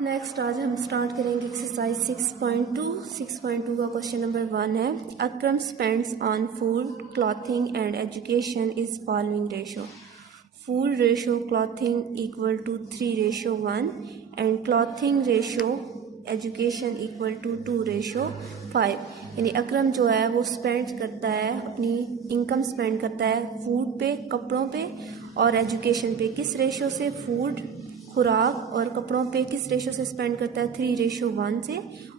Next आज हम start करेंगे एक्सरसाइज 6.2 का क्वेश्चन नंबर 1 है। Akram spends on food clothing and education is following ratio. Food ratio clothing equal to 3:1 and clothing ratio education equal to 2:5। यानी अक्रम जो है वो स्पेंड करता है, अपनी इनकम स्पेंड करता है फूड पे, कपड़ों पे और एजुकेशन पे। किस रेशो से? फूड, खुराक और कपड़ों पे किस रेशो से स्पेंड करता है? 3:1 से।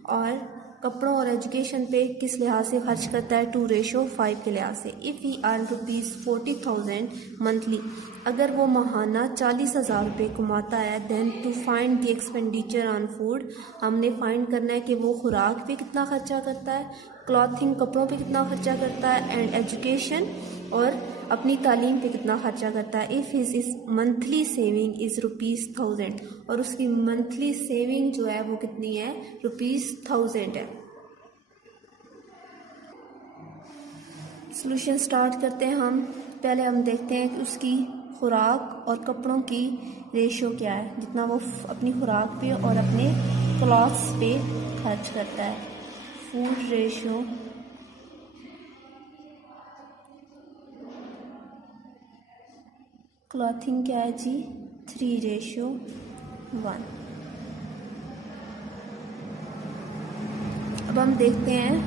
और कपड़ों और एजुकेशन पे किस लिहाज से खर्च करता है? 2:5 के लिहाज से। इफ़ ही अर्न ₹40,000 मंथली, अगर वो माहाना 40,000 रुपये कमाता है, then to find the expenditure on food, हमने फाइंड करना है कि वो खुराक पे कितना खर्चा करता है, क्लॉथिंग कपड़ों पे कितना खर्चा करता है, एंड एजुकेशन और अपनी तालीम पे कितना खर्चा करता है। इफ़ हिज इस मंथली सेविंग इज़ ₹1000 और उसकी मंथली सेविंग जो है वो कितनी है? ₹1000 है। सॉल्यूशन स्टार्ट करते हैं हम। पहले हम देखते हैं कि उसकी खुराक और कपड़ों की रेशो क्या है, जितना वो अपनी खुराक पे और अपने क्लॉथ्स पे खर्च करता है। फूड रेशो क्लॉथिंग क्या है जी? 3:1। अब हम देखते हैं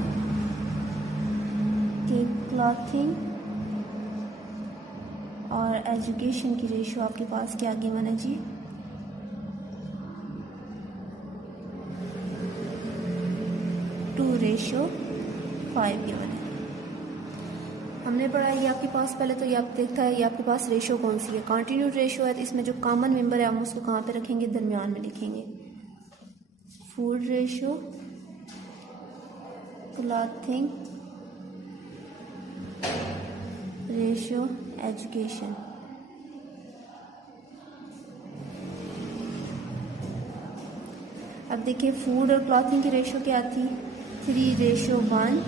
कि क्लॉथिंग और एजुकेशन की रेशो आपके पास क्या गिवन है जी? 2:5 गिवन है। हमने पढ़ा ये आपके पास, पहले तो ये आप देखता है ये आपके पास रेशो कौन सी है? कॉन्टिन्यूड रेशो है, तो इसमें जो कॉमन मेंबर है हम उसको कहाँ पे रखेंगे? दरमियान में लिखेंगे। Food ratio, clothing ratio, education. अब देखिए फूड और क्लॉथिंग की रेशो क्या थी? 3:1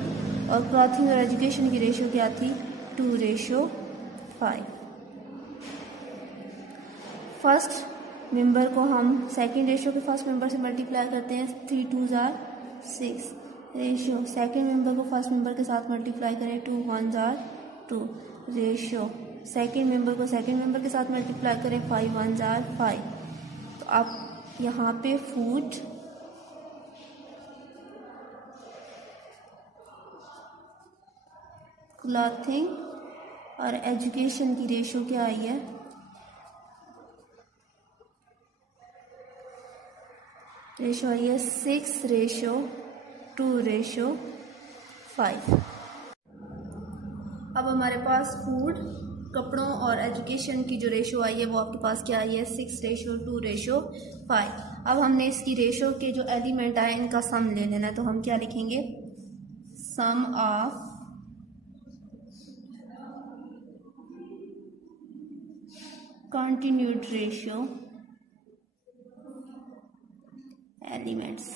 और क्लॉथिंग और एजुकेशन की रेशो क्या थी? 2:5। फर्स्ट मेंबर को हम सेकंड रेशो के फर्स्ट मेंबर से मल्टीप्लाई करते हैं। 3 2 आर 6 रेशो सेकंड मेंबर को फर्स्ट मेंबर के साथ मल्टीप्लाई करें। 2 1 आर 2 रेशो सेकंड मेंबर को सेकंड मेंबर के साथ मल्टीप्लाई करें। 5 1 आर 5। तो आप यहाँ पे फूड, क्लॉथिंग और एजुकेशन की रेशो क्या आई है? रेशो आई है 6:2:5। अब हमारे पास फूड, कपड़ों और एजुकेशन की जो रेशो आई है वो आपके पास क्या आई है? 6:2:5। अब हमने इसकी रेशो के जो एलिमेंट आए इनका सम ले लेना है, तो हम क्या लिखेंगे? Sum of continued ratio elements.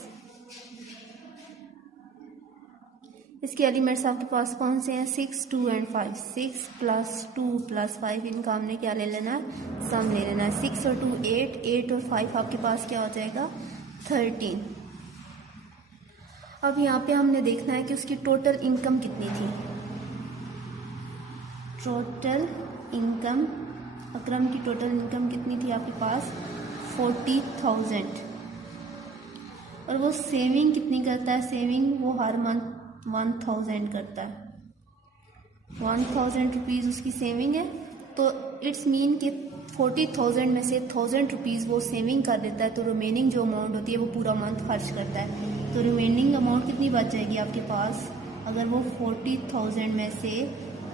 इसके एलिमेंट्स आपके पास कौन से हैं? 6 2 एंड 5। 6 + 2 + 5, इनका हमने क्या ले लेना है? सम ले लेना है। 6 और 2 8, 8 और 5 आपके पास क्या हो जाएगा? 13। अब यहाँ पे हमने देखना है कि उसकी टोटल इनकम कितनी थी। टोटल इनकम, अकरम की टोटल इनकम कितनी थी आपके पास? 40,000। और वो सेविंग कितनी करता है? सेविंग वो हर मंथ 1000 करता है। 1000 रुपीज़ उसकी सेविंग है। तो इट्स मीन कि 40,000 में से 1000 रुपीज़ वो सेविंग कर लेता है, तो रिमेनिंग जो अमाउंट होती है वो पूरा मंथ खर्च करता है। तो रिमेनिंग अमाउंट कितनी बच जाएगी आपके पास? अगर वो 40,000 में से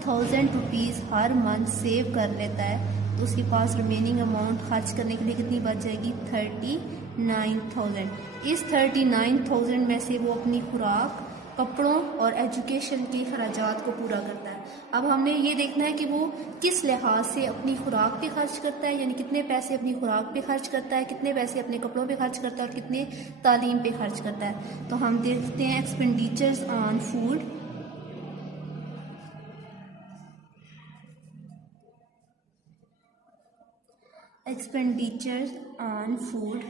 1000 रुपीज़ हर मंथ सेव कर लेता है, तो उसके पास रिमेनिंग अमाउंट खर्च करने के लिए कितनी बच जाएगी? 39,000। इस 39,000 में से वो अपनी खुराक, कपड़ों और एजुकेशन के खर्चात को पूरा करता है। अब हमने ये देखना है कि वो किस लिहाज से अपनी खुराक पे खर्च करता है, यानी कितने पैसे अपनी खुराक पे खर्च करता है, कितने पैसे अपने कपड़ों पे खर्च करता है और कितने तालीम पे खर्च करता है। तो हम देखते हैं expenditures on food, expenditures on food,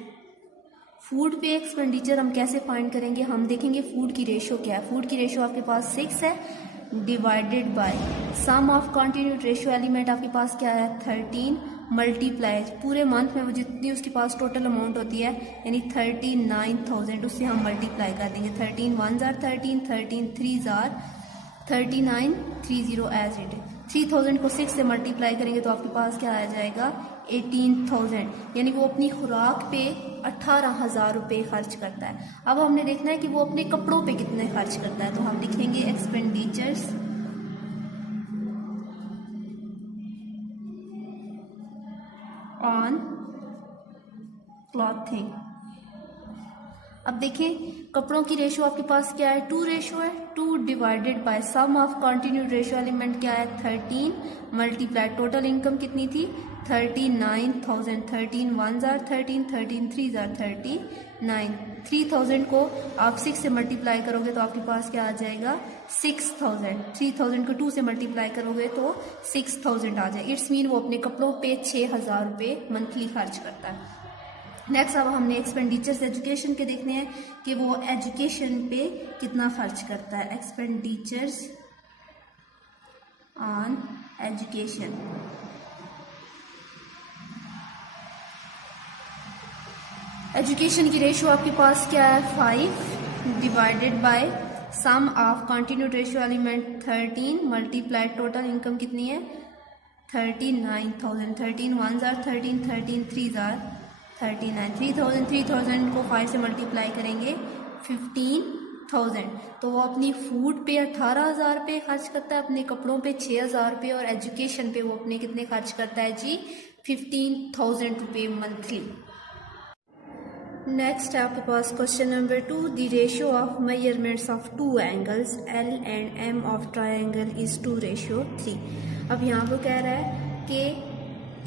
food पे एक्सपेंडिचर हम कैसे फाइंड करेंगे, हम देखेंगे फूड की रेशो क्या है। फूड की रेशो आपके पास 6 है divided by sum of continued ratio element आपके पास क्या है 13 मल्टीप्लाई पूरे मंथ में वो जितनी उसके पास टोटल अमाउंट होती है यानी 39,000 उससे हम मल्टीप्लाई कर देंगे। 13 1s are 13, 13 3s are 39 30 as it. 3000 को 6 से मल्टीप्लाई करेंगे तो आपके पास क्या आ जाएगा 18,000, यानी वो अपनी खुराक पे 18,000 रुपये खर्च करता है। अब हमने देखना है कि वो अपने कपड़ों पे कितने खर्च करता है, तो हम लिखेंगे एक्सपेंडिचर्स ऑन क्लॉथिंग। अब देखिए कपड़ों की रेशो आपके पास क्या है 2 रेशो है, 2 divided by sum of continued ratio element क्या है 13 मल्टीप्लाई टोटल इनकम कितनी थी 39,000। 13 1s are 13, 13 3s are 39। 3000 को आप 6 से मल्टीप्लाई करोगे तो आपके पास क्या आ जाएगा 6,000। 3000 को 2 से मल्टीप्लाई करोगे तो 6,000 आ जाए। इट्स मीन वो अपने कपड़ों पे 6,000 रुपये मंथली खर्च करता है। नेक्स्ट अब हमने एक्सपेंडिचर्स एजुकेशन के देखने हैं कि वो एजुकेशन पे कितना खर्च करता है। एक्सपेंडिचर्स ऑन एजुकेशन, एजुकेशन की रेशो आपके पास क्या है 5 divided by sum of continued ratio element 13 multiply total income कितनी है 39,000। 13 1s are 13, 13 3s are 39। 3000 को 5 से मल्टीप्लाई करेंगे 15,000, तो वो अपनी फूड पे 18,000 रुपये खर्च करता है, अपने कपड़ों पे 6,000 रुपये और एजुकेशन पे वो अपने कितने खर्च करता है जी 15,000 रुपये मंथली। नेक्स्ट है आपके पास question number 2, the ratio of measurements of two angles L and M of triangle is 2:3। अब यहाँ पर कह रहा है कि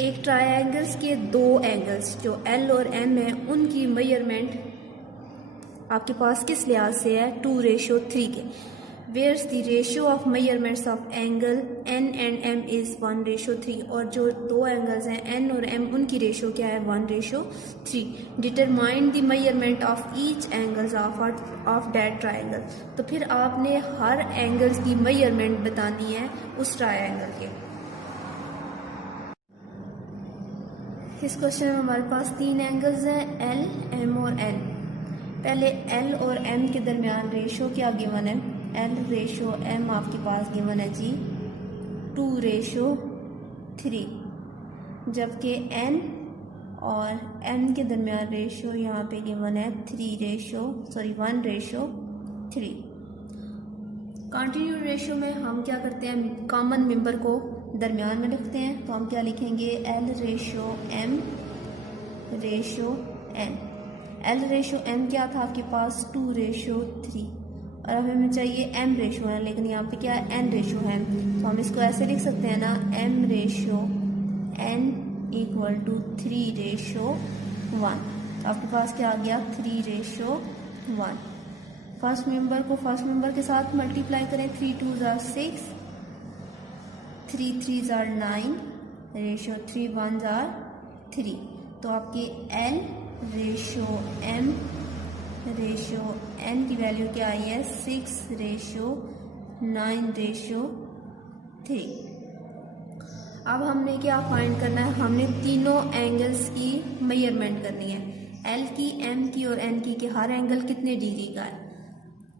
एक ट्राइंगल्स के दो एंगल्स जो एल और एम है उनकी मेजरमेंट आपके पास किस लिहाज से है 2:3 के। Where's the ratio of measurements of angle N and M is 1:3, और जो दो एंगल्स हैं एन और एम उनकी रेशियो क्या है 1:3। Determine the measurement of each angles of that triangle. तो फिर आपने हर एंगल्स की मेजरमेंट बतानी है उस ट्राइंगल के। इस क्वेश्चन में हमारे पास तीन एंगल्स हैं एल एम और एन। पहले एल और एम के दरमियान रेशो क्या गिवन है, एल रेशो एम आपके पास गिवन है जी 2:3, जबकि एन और एम के दरमियान रेशो यहाँ पे गिवन है 1:3। कॉन्टिन्यूड रेशो में हम क्या करते हैं कॉमन मेंबर को दरमियान में रखते हैं, तो हम क्या लिखेंगे L ratio M ratio N. L ratio M क्या था आपके पास 2:3, और अब हमें चाहिए एम रेशो है, लेकिन यहाँ पे क्या है एन रेशो है, तो हम इसको ऐसे लिख सकते हैं ना M ratio N equal to 3:1। तो आपके पास क्या आ गया 3:1। फर्स्ट मेंबर को फर्स्ट मेंबर के साथ मल्टीप्लाई करें 3 2s are 6, 3 3s are 9, ratio 3 1s are 3। तो आपकी L ratio M ratio N की वैल्यू क्या आई है 6:9:3। अब हमने क्या फाइंड करना है, हमने तीनों एंगल्स की मेजरमेंट करनी है, एल की एम की और एन की कि हर एंगल कितने डिग्री का है।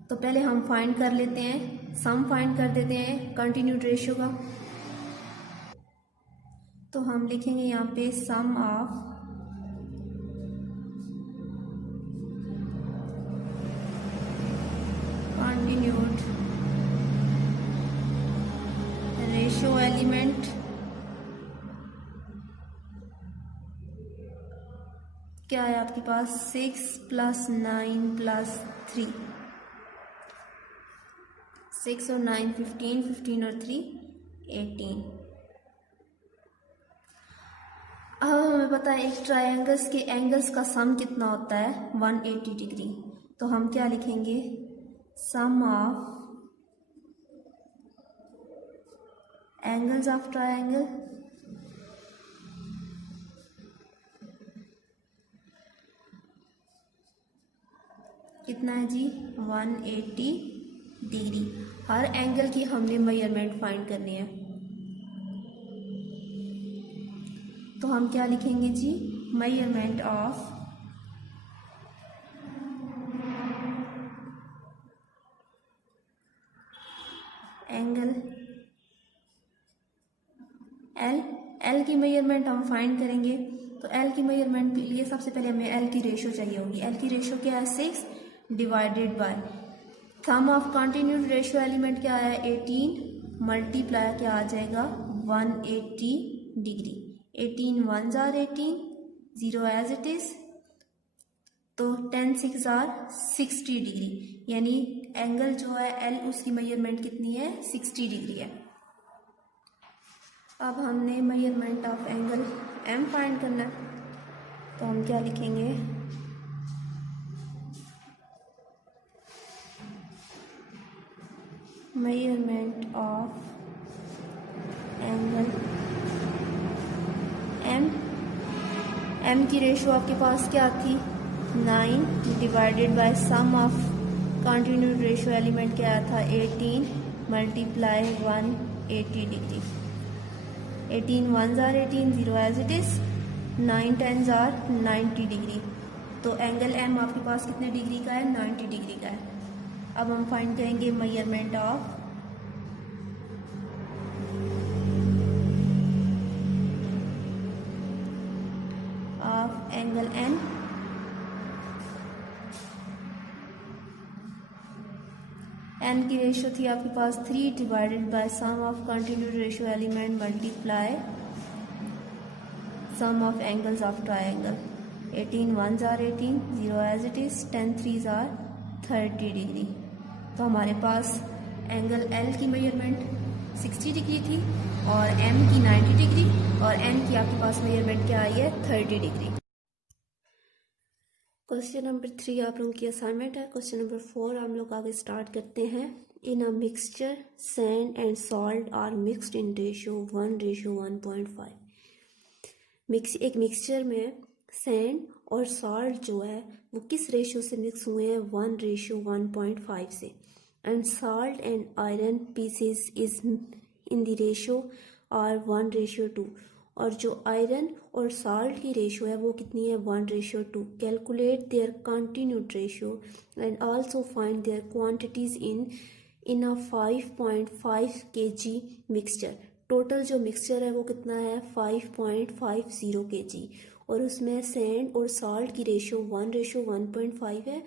तो पहले हम फाइंड कर लेते हैं, सम फाइंड कर देते हैं कंटिन्यूड रेशियो का। तो हम लिखेंगे यहाँ पे सम ऑफ कंटिन्यूड रेशियो एलिमेंट क्या है आपके पास 6 + 9 + 3, 6 और 9 15, 15 और 3 18। अब हमें पता है एक ट्रायंगल्स के एंगल्स का सम कितना होता है 180 डिग्री। तो हम क्या लिखेंगे sum of angles of triangle कितना है जी 180 डिग्री। हर एंगल की हमने मेजरमेंट फाइंड करनी है, तो हम क्या लिखेंगे जी measurement of angle L. L की मेजरमेंट हम फाइंड करेंगे, तो एल की मेजरमेंट के लिए सबसे पहले हमें एल की रेशो चाहिए होगी। एल की रेशो क्या है 6 divided by sum of continued ratio element क्या है 18 मल्टीप्लाई क्या आ जाएगा 180 डिग्री। 18 1 जार 18 0 एज इट इज, तो 10 6 जार 60 डिग्री, यानी एंगल जो है एल उसकी मेजरमेंट कितनी है 60 डिग्री है। अब हमने measurement of angle M find करना है, तो हम क्या लिखेंगे measurement of angle M. M की रेशो आपके पास क्या थी 9 divided by sum of continued ratio element क्या था 18 मल्टीप्लाई 180 डिग्री। 18 1 जार 18 0 एज इट इज, 9 10 जार 90 डिग्री, तो एंगल एम आपके पास कितने डिग्री का है 90 डिग्री का है। अब हम फाइंड करेंगे measurement of angle N. N की रेशो थी आपके पास 3 divided by sum of continued ratio element multiply sum of angles of triangle. 18 1 जार 18 0 एज इट इज, 10 3 जार 30 डिग्री, तो हमारे पास एंगल एल की मेजरमेंट 60 डिग्री थी और एम की 90 डिग्री और एन की आपके पास मेजरमेंट क्या आई है 30 डिग्री। क्वेश्चन नंबर 3 आप लोगों की असाइनमेंट है। क्वेश्चन नंबर 4 हम लोग आगे स्टार्ट करते हैं। In a mixture sand and salt are mixed in ratio 1:1.5। एक मिक्सचर में सैंड और सॉल्ट जो है वो किस रेशियो से मिक्स हुए हैं 1:1.5 से। And salt and iron pieces is in the ratio are 1:2, और जो आयरन और साल्ट की रेशो है वो कितनी है 1:2। Calculate their continued ratio and also find their quantities in a 5.5 kg mixture. Total जो मिक्सचर है वो कितना है 5.50 kg, और उसमें सैंड और साल्ट की रेशो 1:1.5 है,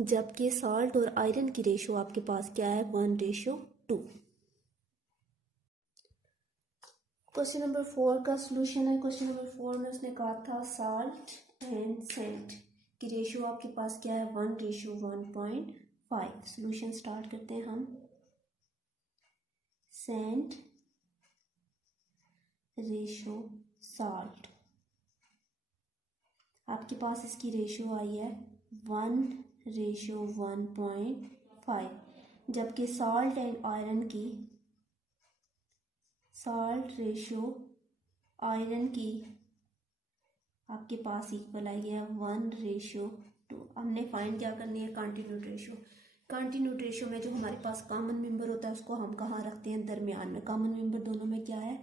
जबकि साल्ट और आयरन की रेशो आपके पास क्या है 1:2। क्वेश्चन नंबर 4 का सॉल्यूशन है। क्वेश्चन नंबर 4 में उसने कहा था साल्ट एंड सैंड की रेशियो आपके पास क्या है 1:1.5। सॉल्यूशन स्टार्ट करते हैं हम। सैंड रेशो साल्ट, आपके पास इसकी रेशियो आई है 1:1.5, जबकि साल्ट एंड आयरन की साल्ट रेशो आयरन की आपके पास इक्वल आई है 1:2। हमने फाइंड क्या करनी है कंटिन्यूड रेशो। कंटिन्यूड रेशो में जो हमारे पास कॉमन मेंबर होता है उसको हम कहाँ रखते हैं दरमियान में। कॉमन मेंबर दोनों में क्या है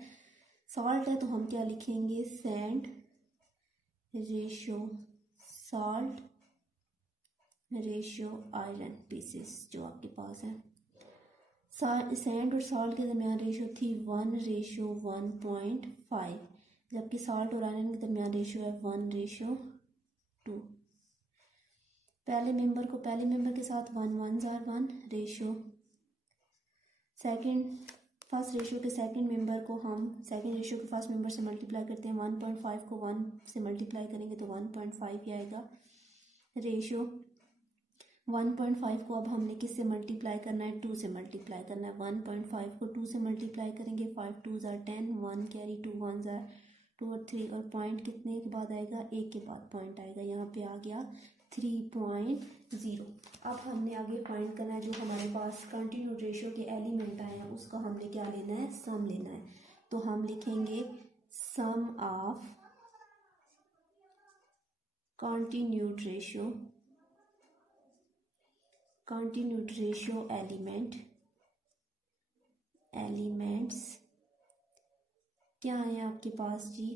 सॉल्ट है, तो हम क्या लिखेंगे sand ratio salt ratio iron pieces जो आपके पास है। सैंड और सॉल्ट के दरमियान रेशो थी 1:1.5, जबकि सॉल्ट और आयरन के दरमियान रेशो है 1:2। पहले मेंबर के साथ 1 1 जार 1 रेशो, फर्स्ट रेशो के सेकंड मेंबर को हम सेकंड रेशो के फर्स्ट मेंबर से मल्टीप्लाई करते हैं। 1.5 को 1 से मल्टीप्लाई करेंगे तो 1.5 ही आएगा। रेशो 1.5 को अब हमने किससे मल्टीप्लाई करना है 2 से मल्टीप्लाई करना है। 1.5 को 2 से मल्टीप्लाई करेंगे 5 2 जार 10, 1 कैरी 2 1 जार 2 और 3, और पॉइंट कितने के बाद आएगा 1 के बाद पॉइंट आएगा, यहाँ पे आ गया 3.0। अब हमने आगे फाइंड करना है जो हमारे पास कंटिन्यूड रेशियो के एलिमेंट आए हैं उसका हमने क्या लेना है सम लेना है। तो हम लिखेंगे sum of continued ratio continued ratio elements क्या है आपके पास जी,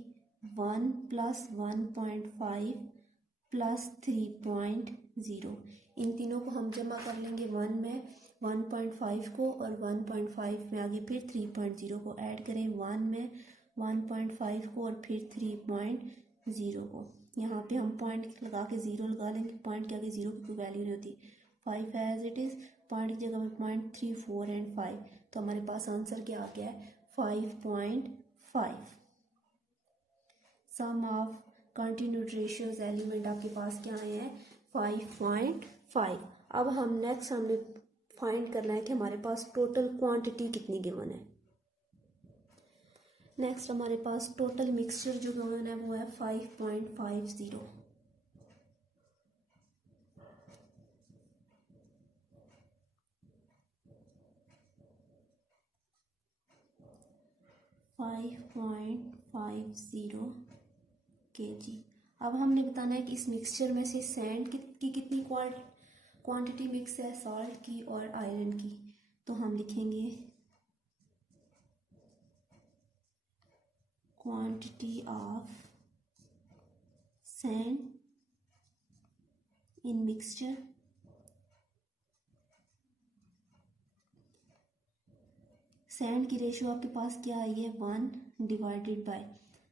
1 + 1.5 + 3.0। इन तीनों को हम जमा कर लेंगे 1 में 1.5 को और 1.5 में आगे फिर 3.0 को ऐड करें, 1 में 1.5 को और फिर 3.0 को। यहाँ पे हम पॉइंट लगा के 0 लगा लेंगे, पॉइंट के आगे 0 की कोई वैल्यू नहीं होती। 5 एज इट इज़, पॉइंट की जगह पे 0.3, 4 एंड 5, तो हमारे पास आंसर क्या आ गया है 5.5। सम ऑफ कॉन्टिन्यूट रेशियोज एलिमेंट आपके पास क्या आए हैं 5.5। अब हम नेक्स्ट हमें फाइंड करना है कि हमारे पास टोटल क्वांटिटी कितनी गिवन है। नेक्स्ट हमारे पास टोटल मिक्सचर जो गिवन है वो है 5.50। kg। अब हमने बताना है कि इस मिक्सचर में से सैंड की कितनी क्वांटिटी मिक्स है, सॉल्ट की और आयरन की। तो हम लिखेंगे quantity of sand in mixture sand की रेशियो आपके पास क्या आई है 1 divided by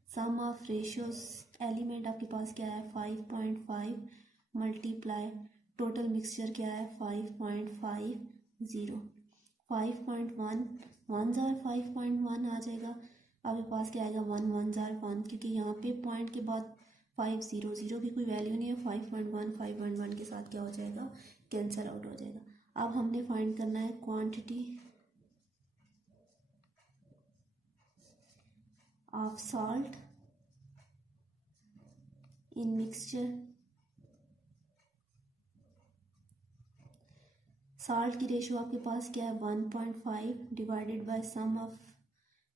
sum of ratios element आपके पास क्या है 5.5 मल्टीप्लाई टोटल मिक्सचर क्या है 5.50। 5.1 1 जार 5.1 आ जाएगा, आपके पास क्या आएगा 1 1 जार 1, क्योंकि यहाँ पे पॉइंट के बाद 5 0 की कोई वैल्यू नहीं है। 5.1 के साथ क्या हो जाएगा कैंसिल आउट हो जाएगा। अब हमने फाइंड करना है quantity of salt in mixture. Salt की रेशियो आपके पास क्या है 1.5 divided by sum of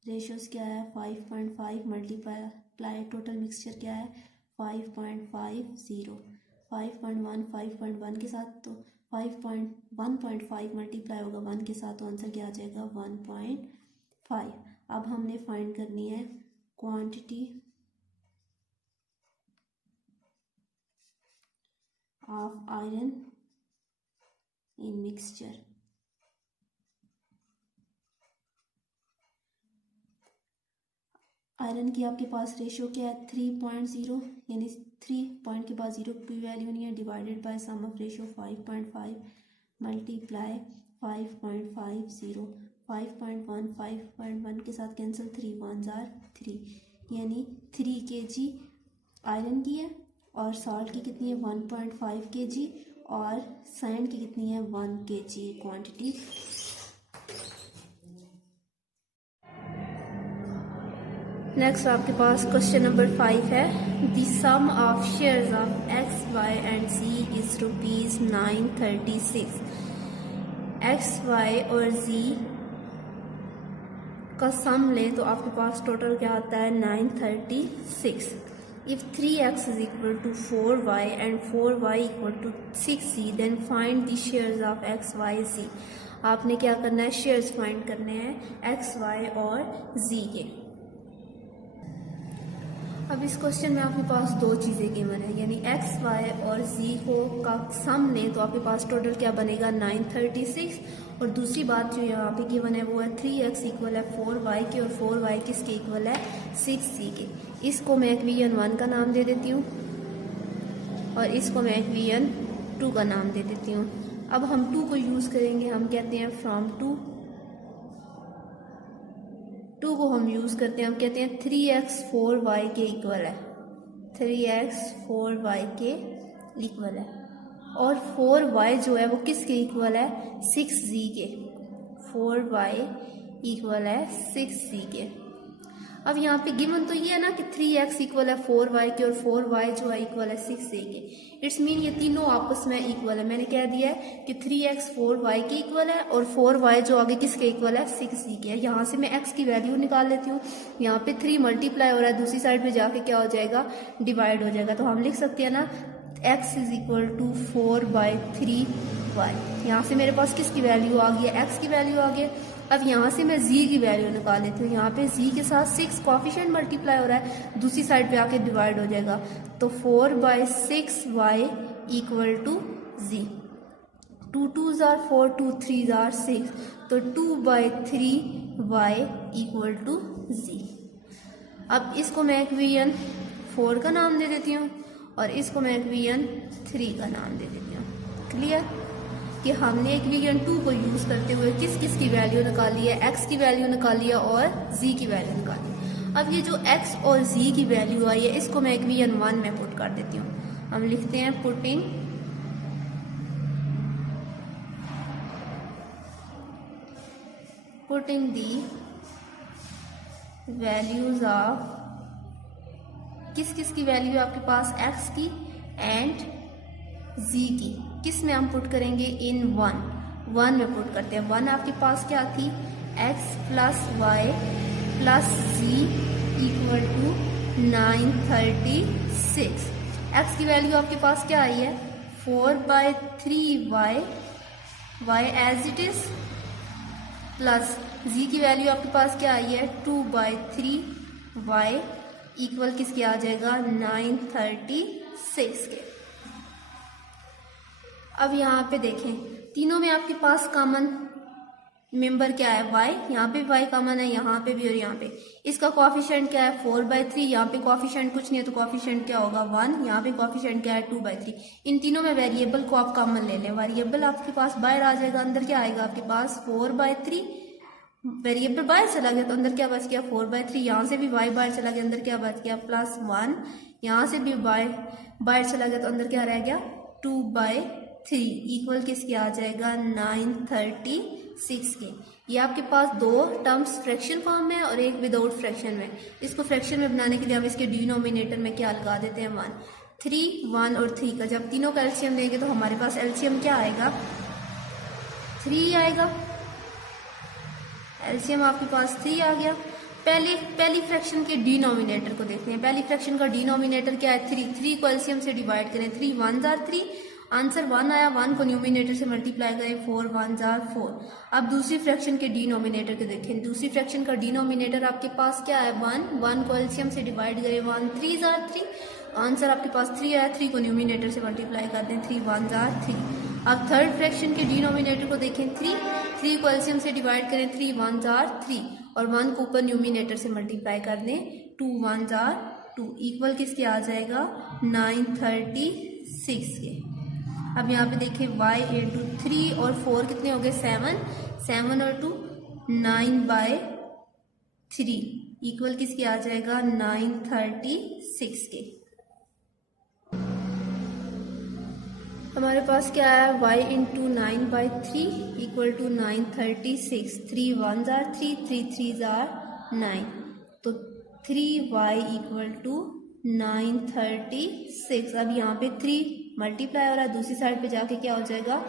ratios क्या है 5.5 मल्टीप्लाई टोटल मिक्सचर क्या है 5.50। 5.1 के साथ तो 1.5 मल्टीप्लाई होगा 1 के साथ, तो आंसर क्या आ जाएगा 1.5। अब हमने फाइंड करनी है quantity of iron in mixture. Iron की आपके पास रेशियो क्या है 3.0, यानी 3 पॉइंट के बाद 0 की वैल्यू नहीं है, divided by sum of ratio 5.5 multiply 5.50। 5.1 के साथ कैंसिल, 3 1 जार 3, यानी 3 kg आयरन की है और सॉल्ट की कितनी है 1.5 kg और सैंड की कितनी है 1 kg क्वांटिटी। नेक्स्ट आपके पास क्वेश्चन नंबर 5 है, the sum of shares of X Y and Z is ₹936। X Y और जी का सम लें तो आपके पास टोटल क्या आता है 936। If 3x is equal to 4y and 4y equal to 6z, then find the shares of x, y, z। आपने क्या करना है शेयर्स फाइंड करने हैं x, y और z के। अब इस क्वेश्चन में आपके पास दो चीज़ें गिवन है, यानी x, y और z को का सम लें तो आपके पास टोटल क्या बनेगा 936, और दूसरी बात जो यहाँ पे गिवन है वो है 3x इक्वल है 4y के और 4y किसके इक्वल है 6z के। इसको मैं इक्वेशन 1 का नाम दे देती हूँ और इसको मैं इक्वेशन 2 का नाम दे देती हूँ। अब हम 2 को यूज़ करेंगे, हम कहते हैं फ्रॉम 2 को हम यूज़ करते हैं, हम कहते हैं 3x 4y के इक्वल है, 3x 4y के इक्वल है, और 4y जो है वो किसके इक्वल है 6z के। 4y इक्वल है 6z के। अब यहाँ पे गिवन तो ये है ना कि 3x इक्वल है 4y के और 4y जो है इक्वल है 6z के। इट्स मीन ये तीनों आपस में इक्वल है। मैंने कह दिया है कि 3x 4y के इक्वल है और 4y जो आगे किसके इक्वल है 6z के है। यहाँ से मैं x की वैल्यू निकाल लेती हूँ, यहाँ पे 3 मल्टीप्लाई हो रहा है, दूसरी साइड पे जाके क्या हो जाएगा डिवाइड हो जाएगा। तो हम लिख सकते हैं ना x is equal to 4/3y। यहाँ से मेरे पास किसकी वैल्यू आ गई है, x की वैल्यू आ गई। अब यहाँ से मैं z की वैल्यू निकाल लेती हूँ। यहाँ पे z के साथ 6 कोफिशिएंट मल्टीप्लाई हो रहा है, दूसरी साइड पे आके डिवाइड हो जाएगा, तो 4/6y equal to z। 2 2s are 4, 2 3s are 6, तो 2/3y इक्वल टू z। अब इसको मैं इक्वेशन 4 का नाम दे देती हूँ और इसको मैं इक्वेशन 3 का नाम दे देती हूँ। क्लियर कि हमने इक्वेशन 2 को यूज करते हुए किस किस की वैल्यू निकाली है, x की वैल्यू निकाली है और z की वैल्यू निकाली है। अब ये जो x और z की वैल्यू आई है इसको मैं इक्वेशन 1 में पुट कर देती हूँ। हम लिखते हैं पुटिंग दी वैल्यूज ऑफ, किस किस की वैल्यू है आपके पास, x की एंड z की, किस में हम पुट करेंगे, इन 1 में पुट करते हैं। 1 आपके पास क्या थी, x plus y plus z equal to 936। x की वैल्यू आपके पास क्या आई है, 4/3y, y as it is, plus z की वैल्यू आपके पास क्या आई है, 2/3y इक्वल किसके आ जाएगा, 936 के। अब यहाँ पे देखें तीनों में आपके पास कॉमन मेंबर क्या है, y, यहाँ पे y कॉमन है, यहाँ पे भी और यहाँ पे। इसका कोफिशिएंट क्या है, 4/3, यहाँ पे कोफिशिएंट कुछ नहीं है तो कोफिशिएंट क्या होगा 1, यहाँ पे कोफिशिएंट क्या है 2/3। इन तीनों में वेरिएबल को आप कॉमन ले लें, वेरिएबल आपके पास बाहर आ जाएगा, अंदर क्या आएगा आपके पास 4/3, वेरिएबल बाहर चला गया तो अंदर क्या बच गया 4/3, यहाँ से भी y बाहर चला गया, अंदर क्या बच गया +1, यहाँ से भी y बाहर चला गया तो अंदर क्या रह गया 2/3 इक्वल किसके आ जाएगा 936 के। ये आपके पास दो टर्म्स फ्रैक्शन फॉर्म में और एक विदाउट फ्रैक्शन में। इसको फ्रैक्शन में बनाने के लिए हम इसके डिनोमिनेटर में क्या लगा देते हैं 1, 3, 1 और 3 का जब तीनों का एलसीएम देंगे तो हमारे पास एलसीएम क्या आएगा 3 आएगा। एलसीएम आपके पास 3 आ गया। पहली फ्रैक्शन के डिनोमिनेटर को देखते हैं। पहली फ्रैक्शन का डिनोमिनेटर क्या है 3, 3 को एलसीएम से डिवाइड करें, 3 1s are 3, आंसर 1 आया, 1 को न्यूमिनेटर से मल्टीप्लाई करें, 4 1s are 4। अब दूसरी फ्रैक्शन के डिनोमिनेटर को देखें। दूसरी फ्रैक्शन का डिनोमिनेटर आपके पास क्या है 1, 1 को एलसीएम से डिवाइड करें, 1 3s are 3, आंसर आपके पास 3 आया, 3 को न्यूमिनेटर से मल्टीप्लाई कर दें, 3 1s are 3। अब थर्ड फ्रैक्शन के डिनोमिनेटर को देखें 3 को एलसीएम से डिवाइड करें, 3 1s are 3 और 1 को ऊपर न्यूमिनेटर से मल्टीप्लाई कर दें, 2 1s are 2 इक्वल किसके आ जाएगा 936 के। अब यहाँ पे देखें y इंटू 3 और 4 कितने हो गए 7, 7 और 2 9/3 इक्वल किसके आ जाएगा 936 के। हमारे पास क्या है y into 9/3 equal to 936, 3 1s are 3, 3 3s are 9, तो 3y इक्वल टू 936। अब यहाँ पे 3 मल्टीप्लाई हो रहा है, दूसरी साइड पे जाके क्या हो जाएगा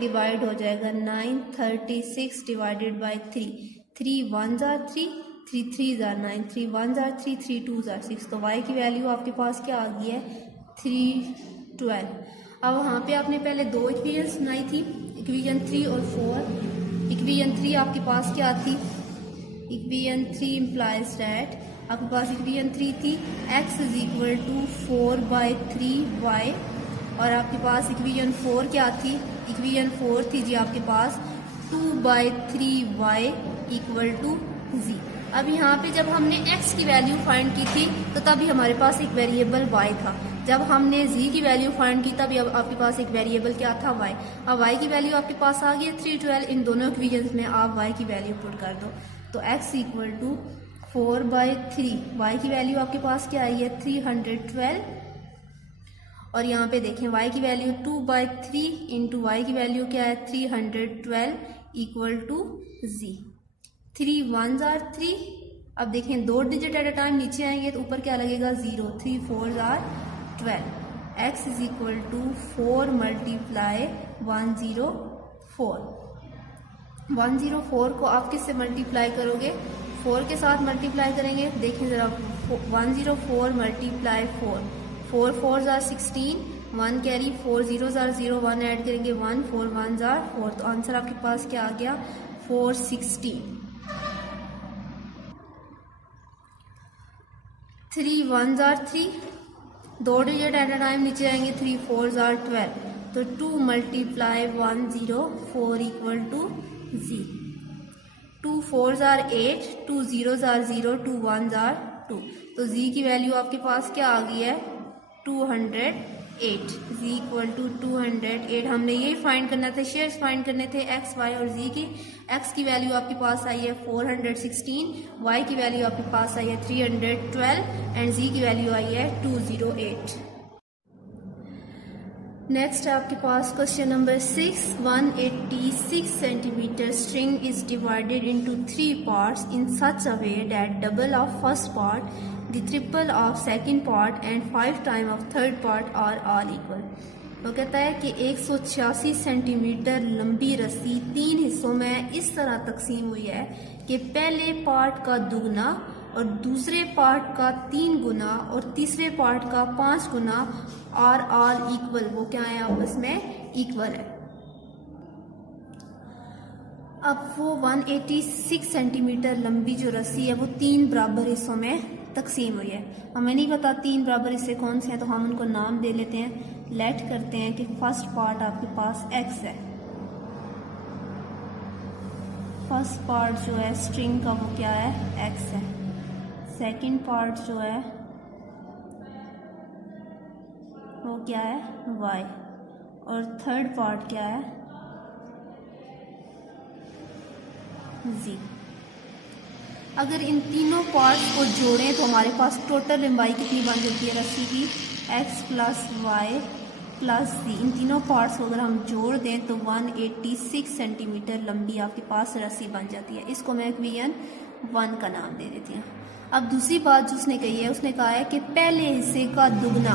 डिवाइड हो जाएगा, 936 divided by 3, 3 1s are 3, 3 3s are 9, 3 1s are 3, 3 2s are 6, तो y की वैल्यू आपके पास क्या आ गई है 312। अब वहाँ पे आपने पहले दो इक्वेशन सुनाई थी, इक्वेशन 3 और 4। इक्वेशन 3 आपके पास क्या थी, इक्वेशन 3 इम्प्लाइज दैट आपके पास इक्वेशन 3 थी x is equal to 4/3y और आपके पास इक्वेशन 4 क्या थी, इक्वेशन 4 थी जी आपके पास 2/3y इक्वल टू z। अब यहाँ पे जब हमने x की वैल्यू फाइंड की थी तो तभी हमारे पास एक वेरिएबल y था, जब हमने z की वैल्यू फाइंड की तभी अब आपके पास एक वेरिएबल क्या था y। अब y की वैल्यू आपके पास आ गई है 312, इन दोनों इक्वेशंस में आप y की वैल्यू पुट कर दो, तो x इक्वल टू 4/3, y की वैल्यू आपके पास क्या आई है 312 और यहाँ पे देखें y की वैल्यू 2/3 इंटू y की वैल्यू क्या है 312 equal to z। 3 1s are 3, अब देखें 2 डिजिट एट अ टाइम नीचे आएंगे तो ऊपर क्या लगेगा 0, 3 4s are 12, x is equal to 4 multiply 104। 104 को आप किससे मल्टीप्लाई करोगे 4 के साथ मल्टीप्लाई करेंगे, देखें जरा 104 multiply 4, 4 4s are 16, 1 carry, 4 zero जार 0, 1 ऐड करेंगे 1, 4 1 जार 4, तो आंसर आपके पास क्या आ गया 460। 3 1 जार 3, 2 डिजिट एट अ टाइम नीचे आएंगे, 3 4 जार 12, तो 2 मल्टीप्लाई 104 इक्वल टू जी। 2 4 जार 8, 2 जीरो जार 0, 2 1 जार 2, तो जी की वैल्यू आपके पास क्या आ गई है 208। जी इक्वल टू 208। हमने यही फाइंड करना थे, शेयर्स फाइंड करने थे एक्स वाई और जी की। एक्स की वैल्यू आपके पास आई है 416, वाई की वैल्यू आपके पास आई है 312 एंड जी की वैल्यू आई है 208। नेक्स्ट है आपके पास question number 6। 186 centimetre string is divided into 3 parts in such a way that double of first part, the triple of second part and 5 time of third part are all equal. वो कहता है कि 186 centimetre लंबी रस्सी 3 हिस्सों में इस तरह तकसीम हुई है कि पहले पार्ट का दुगना और दूसरे पार्ट का 3 गुना और तीसरे पार्ट का 5 गुना आर ऑल इक्वल। वो क्या है आपस में इक्वल है। अब वो 186 सेंटीमीटर लंबी जो रस्सी है वो 3 बराबर हिस्सों में तकसीम हुई है। हमें नहीं पता 3 बराबर हिस्से कौन से हैं, तो हम उनको नाम दे लेते हैं। लेट करते हैं कि फर्स्ट पार्ट आपके पास x है। फर्स्ट पार्ट जो है स्ट्रिंग का वो क्या है x है। सेकंड पार्ट जो है वो क्या है y, और थर्ड पार्ट क्या है z। अगर इन तीनों पार्ट्स को जोड़ें तो हमारे पास टोटल लंबाई कितनी बन जाती है रस्सी की, x plus Y plus z। इन तीनों पार्ट्स को अगर हम जोड़ दें तो 186 सेंटीमीटर लंबी आपके पास रस्सी बन जाती है। इसको मैं इक्वेशन 1 का नाम दे देती हूँ। अब दूसरी बात जो उसने कही है, उसने कहा है कि पहले हिस्से का दुगना,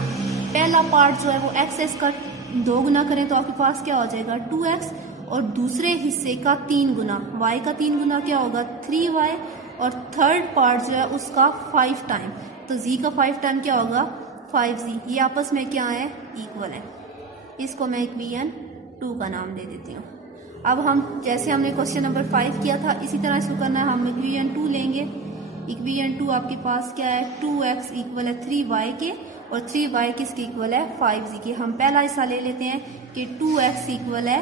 पहला पार्ट जो है वो x का 2 गुना करें तो आपके पास क्या हो जाएगा 2x, और दूसरे हिस्से का 3 गुना, y का 3 गुना क्या होगा 3y, और थर्ड पार्ट जो है उसका 5 टाइम, तो z का 5 टाइम क्या होगा 5z। ये आपस में क्या है इक्वल है। इसको मैं इक्वेशन 2 का नाम दे देती हूँ। अब हम जैसे हमने क्वेश्चन नंबर 5 किया था इसी तरह इसको करना है। हम इक्वेशन 2 लेंगे। इक्वेशन 2 आपके पास क्या है 2x इक्वल है 3y के, और 3y किसके इक्वल है 5z के। हम पहला हिस्सा ले लेते हैं कि 2x इक्वल है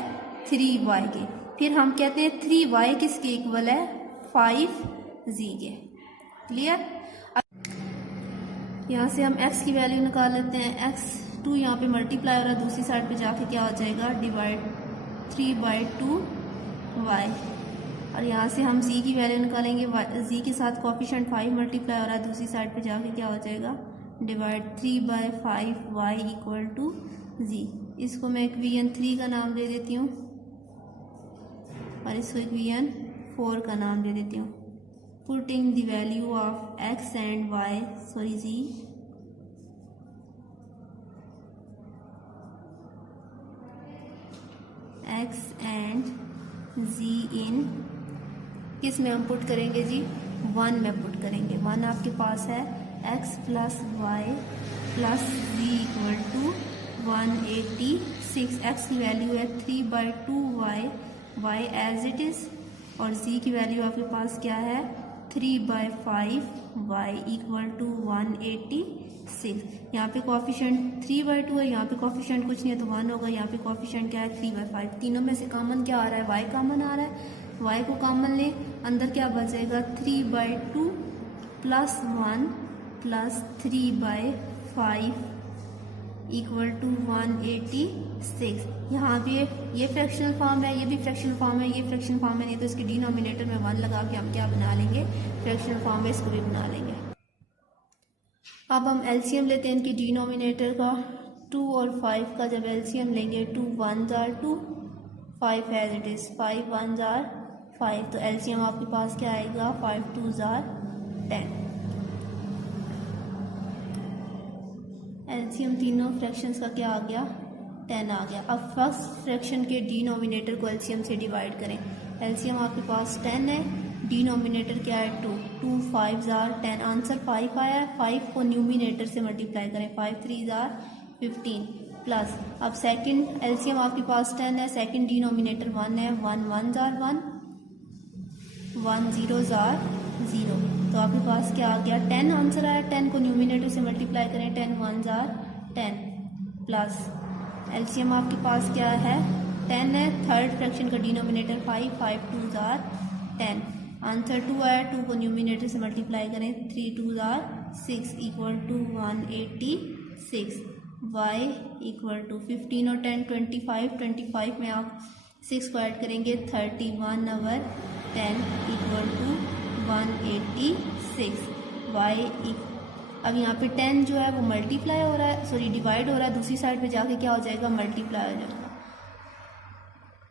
3y के, फिर हम कहते हैं 3y किसके इक्वल है 5z के। क्लियर। यहाँ से हम x की वैल्यू निकाल लेते हैं। x2 यहाँ पे मल्टीप्लाई हो रहा है, दूसरी साइड पे जाके क्या हो जाएगा डिवाइड 3/2y, और यहाँ से हम z की वैल्यू निकालेंगे। z के साथ कोफिशिएंट 5 मल्टीप्लाई हो रहा है, दूसरी साइड पे जाके क्या हो जाएगा divide 3/5y equal to z। इसको मैं इक्वेशन 3 का नाम दे देती हूँ और इसको इक्वेशन 4 का नाम दे देती हूँ। Putting the value of x and y, sorry z, x and z इन किस में हम पुट करेंगे जी 1 में पुट करेंगे। 1 आपके पास है x plus Y plus z equal to 186। x की वैल्यू है 3/2y, y as it is, और z की वैल्यू आपके पास क्या है 3/5y इक्वल टू 186। यहाँ पे कोफिशिएंट 3/2 है, यहाँ पे कोफिशिएंट कुछ नहीं है तो 1 होगा। यहाँ पे कोफिशिएंट क्या है 3/5। तीनों में से कॉमन क्या आ रहा है y कॉमन आ रहा है। y को कॉमन ले, अंदर क्या बचेगा 3/2 प्लस 1 प्लस 3/5 इक्वल टू 186। यहाँ पे ये फ्रैक्शनल फॉर्म है, ये भी फ्रैक्शनल फॉर्म है, ये फ्रैक्शनल फॉर्म है, नहीं तो इसके डिनोमिनेटर में 1 लगा के हम क्या बना लेंगे फ्रैक्शनल फॉर्म में इसको भी बना लेंगे। अब हम एलसीएम लेते हैं इनके डिनोमिनेटर का। 2 और 5 का जब एलसीएम लेंगे 2 1 जार 2, 5 एज इट इज, 5 1 जार 5, तो एलसीएम आपके पास क्या आएगा 5 2 जार 10। एलसीएम तीनों फ्रैक्शंस का क्या आ गया 10 आ गया। अब फर्स्ट फ्रैक्शन के डिनोमिनेटर को एलसीएम से डिवाइड करें। एलसीएम आपके पास 10 है, डिनोमिनेटर क्या है 2, 2 5 जार 10, आंसर 5 आया है। 5 को न्यूमिनेटर से मल्टीप्लाई करें, 5 3 जार 15, प्लस अब सेकंड एलसीएम आपके पास 10 है, सेकंड डिनोमिनेटर 1 है, 1 1 जार 1, 1 0 जार 0, तो आपके पास क्या आ गया 10 आंसर आया। 10 को न्यूमिनेटर से मल्टीप्लाई करें, 10 1 जार 10 प्लस एलसीएम आपके पास क्या है 10 है, थर्ड फ्रैक्शन का डिनोमिनेटर 5, 5 2 जार 10, आंसर 2 आया। 2 को न्यूमिनेटर से मल्टीप्लाई करें, 3 2 जार 6 equal to 186। y equal to 15 और 10 25, 25 में आप 6 को ऐड करेंगे 31 ओवर 10 इक्वल टू 186। y अब यहाँ पे 10 जो है वो मल्टीप्लाई हो रहा है, सॉरी डिवाइड हो रहा है, दूसरी साइड पे जाके क्या हो जाएगा मल्टीप्लाई हो जाएगा।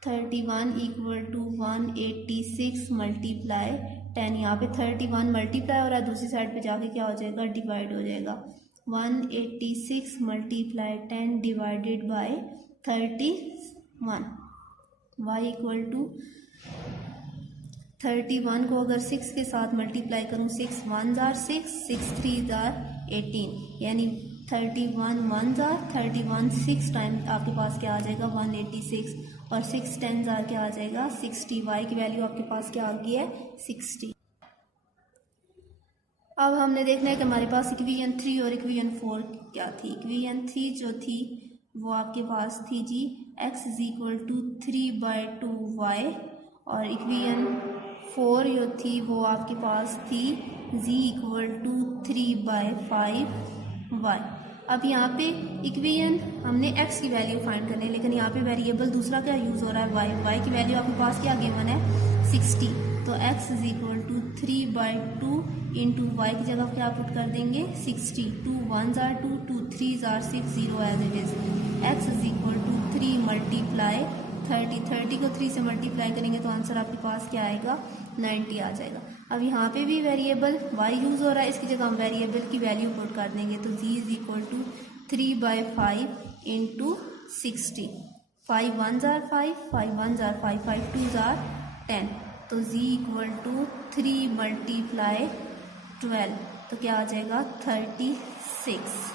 31 इक्वल टू 186 मल्टीप्लाई 10, यहाँ पे 31 मल्टीप्लाई हो रहा है, दूसरी साइड पे जाके क्या हो जाएगा डिवाइड हो जाएगा। 186 multiply 10 divided by 31, y equal to 31 को अगर 6 के साथ मल्टीप्लाई करूँ, 6 1 जार 6, 6 3 जार 18, यानी 31 1 जार 31 6 टाइम आपके पास क्या आ जाएगा 186, और 6 10 जार क्या आ जाएगा 60। y की वैल्यू आपके पास क्या आ गई है 60। अब हमने देखना है कि हमारे पास इक्वेशन 3 और इक्वेशन 4 क्या थी। इक्वेशन 3 जो थी वो आपके पास थी Z x is equal to 3/2y, और इक्वेशन 4 जो थी वो आपके पास थी z इक्वल टू 3/5y। अब यहाँ पे इक्वेशन हमने x की वैल्यू फाइंड करनी है, लेकिन यहाँ पे वेरिएबल दूसरा क्या यूज़ हो रहा है y की वैल्यू आपके पास क्या गिवन है 60, तो x is equal to 3/2 into Y की जगह क्या पुट कर देंगे 60, 2 1 जार 2, 2 3 जार 6, 0 as it is. x is equal to 3 multiply 30 को 3 से मल्टीप्लाई करेंगे तो आंसर आपके पास क्या आएगा 90 आ जाएगा। अब यहाँ पे भी वेरिएबल y यूज़ हो रहा है, इसकी जगह हम वेरिएबल की वैल्यू पुट कर देंगे, तो z is equal to 3/5 into 60, 5 1 जार 5, 5 1 जार 5, 5 2 जार 10, तो z इक्वल टू 3 मल्टीप्लाई 12, तो क्या आ जाएगा 36।